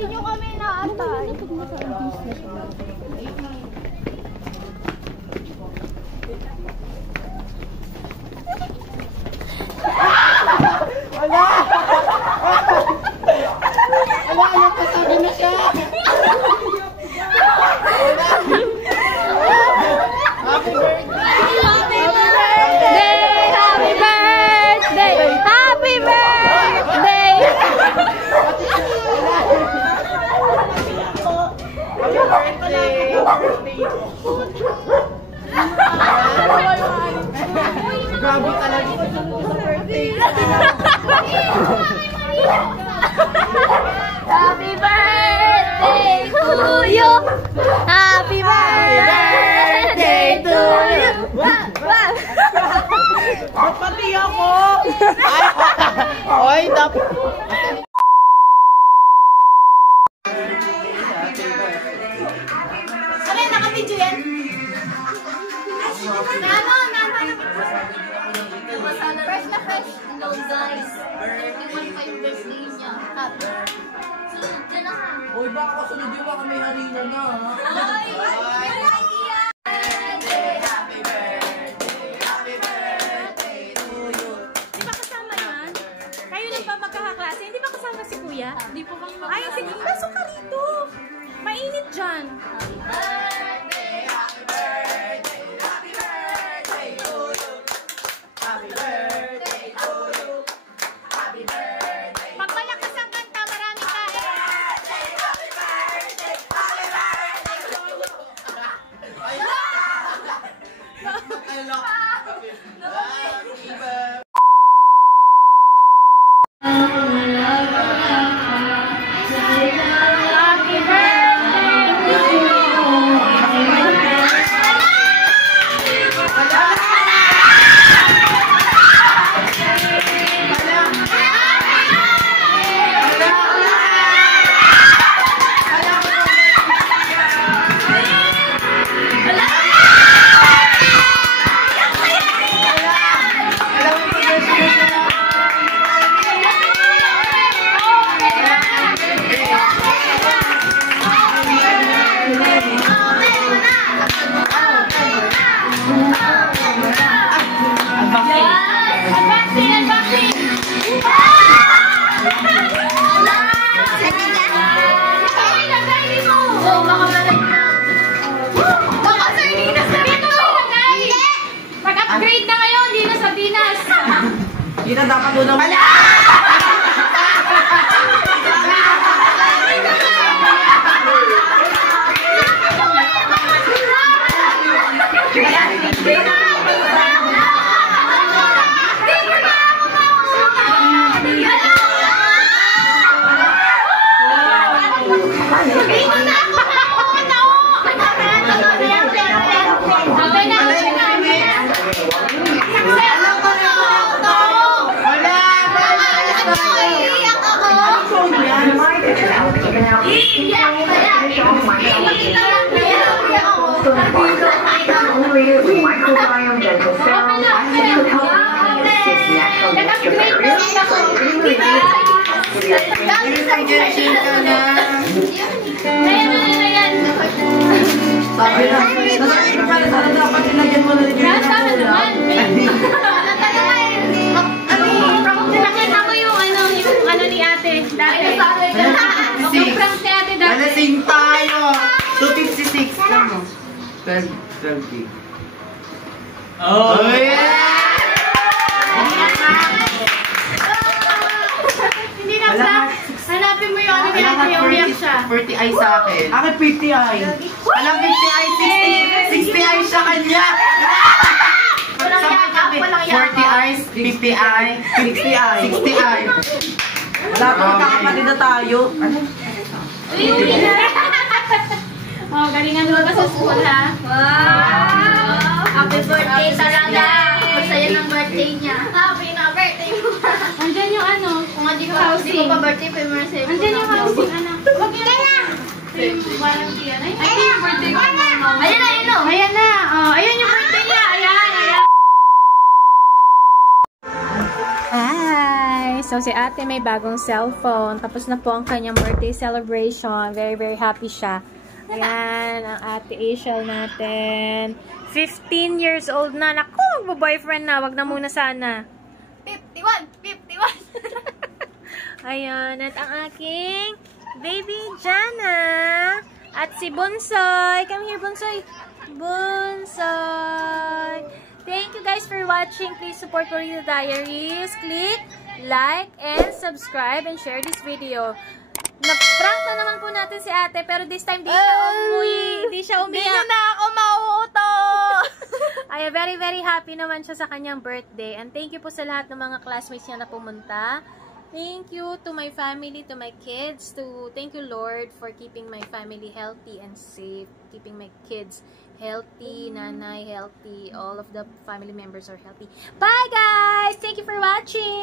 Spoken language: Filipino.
Hindi nyo kami naatay. Wala! Wala! Ayaw pa sabi na siya! Happy birthday! Happy birthday! Happy birthday! Happy birthday! Grabe talaga sa birthday. Happy birthday to you! Happy birthday to you! Pati ako! Ay, dapat... Ano, nakapidyo yan? Fresh na fresh. Hello guys. 31 pa yung birthday niya. Happy. Sunod ka na ha. Uy, baka kasunod yung baka may harina na. Ay! Wala idea! Happy birthday! Happy birthday to you! Di ba kasama yan? Kayo lang ba magkakaklase? Hindi ba kasama si Kuya? Hindi po bang ay, sige, pasok ka rito. Mainit dyan. Happy birthday! Happy birthday! Happy birthday to you! Happy birthday to you! Happy birthday! Pag malakas ang kanta, maraming kain. Happy birthday! Happy birthday to you! Ay! Alok! Happy birthday! Mag-upgrade na ngayon, hindi na sa Pinas. Hindi na dapat doon naman. Microbiome dental serum to help assist natural dapat nilagyan mo na rin yung Nakita ko yung ano ni ate dati. Yung prank ni ate dati. Alasing tayo! 256 lang mo. 12 gig. Oh! Hindi na sa hanapin mo yung ano ni ate, yung react siya. 40i sa akin. Akin 50i. Alam 50i, 60i sa kanya. 40i, 50i, 60i. 60i. Wala pa magkakapatid na tayo. Oh, galingan mo ba sa school, ha? Wow! Happy birthday talaga! Masaya ng birthday niya. Happy na birthday mo! Andyan yung ano? Kung hindi ko pa birthday, pa yung Mercedes. Andyan yung housing, anak. Huwag ka na! Yung warranty, ano? Ay, yung birthday ko. Ayan na, ayan na! Ayan na. Oh, ayan yung birthday niya. Ayan, ayan. Hi! So, si ate may bagong cellphone. Tapos na po ang kanyang birthday celebration. Very, very happy siya. Ayan, ang ate Asiel natin. 15 years old na. Naku, magbo-boyfriend na. Wag na muna sana. 51! 51! Ayan, at ang aking baby Jana. At si Bunsoy. Come here, Bunsoy. Bunsoy. Thank you guys for watching. Please support Burrito Diaries. Click like and subscribe and share this video. Na-prank na naman po natin si ate, pero this time di siya umuwi. Di siya umiyak. Hindi na ako mauuto! Ay, very, very happy naman siya sa kanyang birthday. And thank you po sa lahat ng mga classmates niya na pumunta. Thank you to my family, to my kids. Thank you, Lord, for keeping my family healthy and safe. Keeping my kids healthy, nanay healthy. All of the family members are healthy. Bye, guys! Thank you for watching!